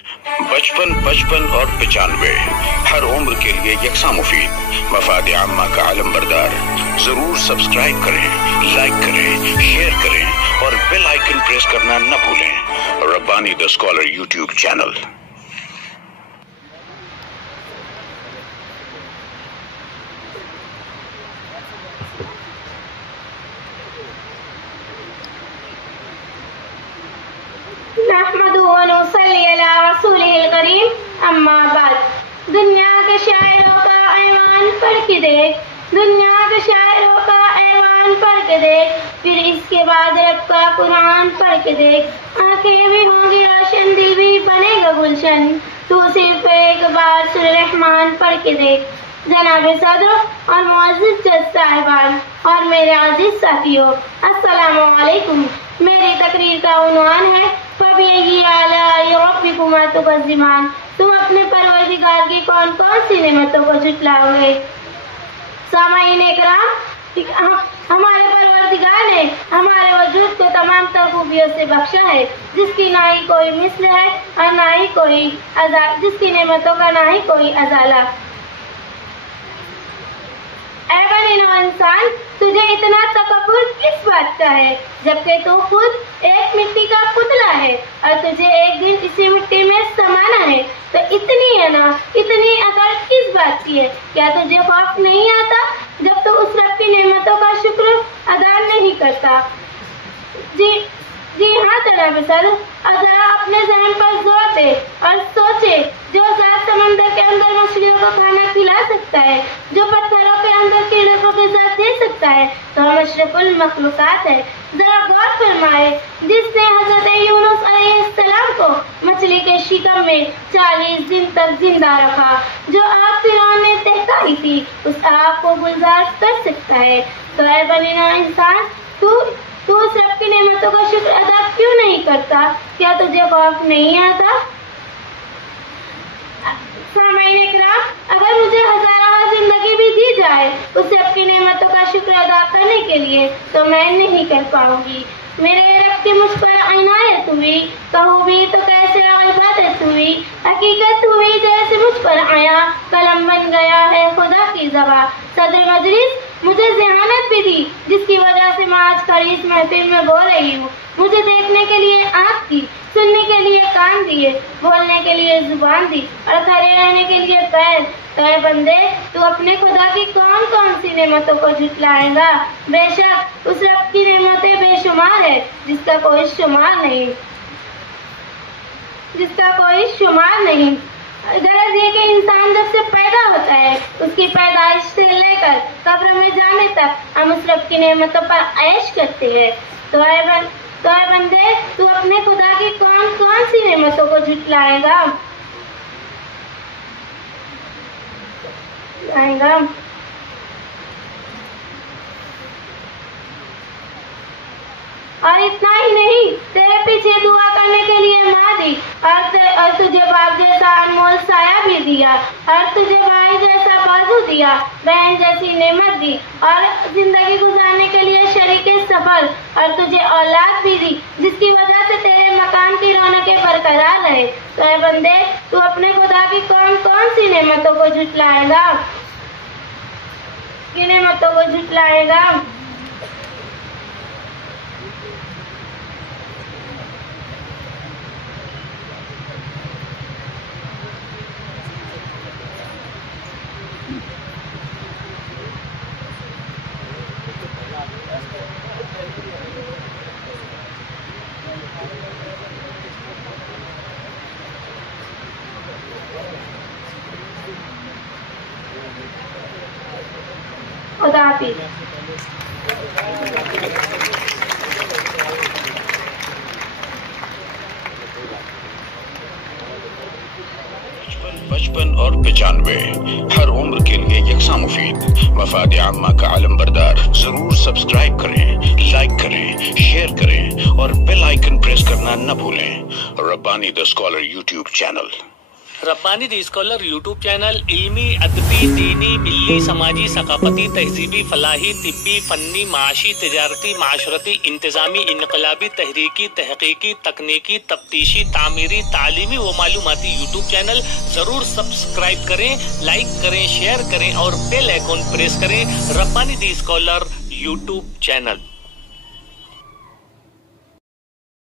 55, 55 और 95 हर उम्र के लिए यकसा मुफीद, मफाद आम्मा का आलम बरदार। जरूर सब्सक्राइब करें, लाइक करें, शेयर करें और बेल आइकन प्रेस करना न भूलें। Rabbani the scholar YouTube channel. अम्मा बाद। दुनिया के शायरों का ऐवान पढ़ के देख, दुनिया के शायरों का ऐवान पढ़ के देख, फिर इसके बाद रब का कुरान पढ़ के देख। आंखें भी होंगी रोशन, दिल भी बनेगा गुलशन, तू सिर्फ एक बार सूरह रहमान पढ़ के देख। जनाब सदर और मुअज़्ज़िज़ जज साहिबान और मेरे अजीज साथियों, अस्सलामु अलैकुम। मेरी तकरीर का उन्वान है फबिअय्यि आलाइ रब्बिकुमा तुकज़्ज़िबान। तुम अपने परवरदिगार की कौन कौन सी नेमतों को झुटलाओगे। सामाईन इकराम, हमारे परवरदिगार ने हमारे वजूद को तमाम खूबियों से बख्शा है, जिसकी ना ही कोई मिस्ल है और ना ही कोई जिसकी नेमतों का ना ही कोई अजाला। ऐ बनी नौ इंसान, तुझे इतना तकब्बुर किस बात का है, जबकि तू खुद एक मिट्टी का पुतला है और तुझे एक दिन इसी मिट्टी में समाना है। तो इतनी है ना, इतनी अकल किस बात की है। क्या तुझे खौफ नहीं आता जब तू उस रब की नेमतों का शुक्र अदा नहीं करता। जी हाँ जनाब सर, जरा अपने ज़हन पर जोर दे और सोचे, जो ज़ात समंदर के अंदर मछलियों को खाना खिला सकता है, जो पत्थरों के अंदर कीड़े को ग़िज़ा दे सकता है, तो अशरफुल मखलूक़ात है। जरा गौर फरमाए, जिसने हज़रत यूनुस अलैहिस्सलाम को मछली के शिकम में 40 दिन तक जिंदा रखा, जो आग फ़िरौन ने दहकाई थी, उस आग को गुलजार कर सकता है। तो ऐ बनी नौ इंसान, तू उस रब की नेमतों का शुक्र अदा क्यों नहीं करता। क्या तुझे खौफ नहीं आता। सामाईन इकराम, अगर मुझे हज़ारों जिंदगी भी दी जाए उस रब की नेमतों का शुक्र अदा करने के लिए, तो मैं नहीं कर पाऊंगी। मेरे रब की मुझ पर इनायत हुई, कहूँ भी तो कैसे इबादत हुई, हकीकत हुई जैसे मुझ पर आया, कलम बन गया है खुदा की ज़बां। सदर मजलिस, मुझे ज़हानत भी दी, जिसकी वजह से मैं आज खड़ी इस महफिल में बोल रही हूँ। मुझे देखने के लिए आँख दी, सुनने के लिए कान दिए, बोलने के लिए जुबान दी और खड़े रहने के लिए पैर। तो ऐ बंदे, तू अपने खुदा की कौन कौन सी नेमतों को झुटलाएगा। बेशक उस रब की नेमतें बेशुमार है, जिसका कोई शुमार नहीं। गरज ये कि इंसान जब से पैदा होता है, उसकी पैदाइश से लेकर कब्र में जाने तक हम उस रब की नेमतों पर ऐश करते हैं। तो ऐ बंदे, तू अपने खुदा की कौन कौन सी नेमतों को झुटलाएगा। और इतना ही नहीं, तेरे पीछे दुआ करने के लिए माँ दी और तुझे बाप जैसा अनमोल साया भी दिया और तुझे भाई जैसा बाजू दिया, बहन जैसी नेमत दी और जिंदगी गुजारने के लिए शरीके सफर और तुझे औलाद भी दी, जिसकी वजह से तेरे मकान की रौनकें बरकरार रहे। तो ऐ बंदे, तू अपने खुदा की कौन कौन सी नेमतों को झुटलाएगा। खुदा हाफिज़। 55 और 95 हर उम्र के लिए यकसा मुफीद, मफाद आम्मा का आलम बरदार। जरूर सब्सक्राइब करें, लाइक करें, शेयर करें और बेल आइकन प्रेस करना न भूलें। Rabbani the scholar YouTube channel. Rabbani the scholar YouTube channel इल्मी, अदबी, दीनी, मिल्ली, समाजी, सकाफती, तहजीबी, फलाही, तिब्बी, फन्नी, माशी, तिजारती, माशरती, इंतजामी, इनकलाबी, तहरीकी, तहकीकी, तकनीकी, तफ्तीशी, तामीरी, तालीमी व मालूमाती यूट्यूब चैनल जरूर सब्सक्राइब करें, लाइक करें, शेयर करें और बेल आइकॉन प्रेस करें। Rabbani the scholar YouTube channel.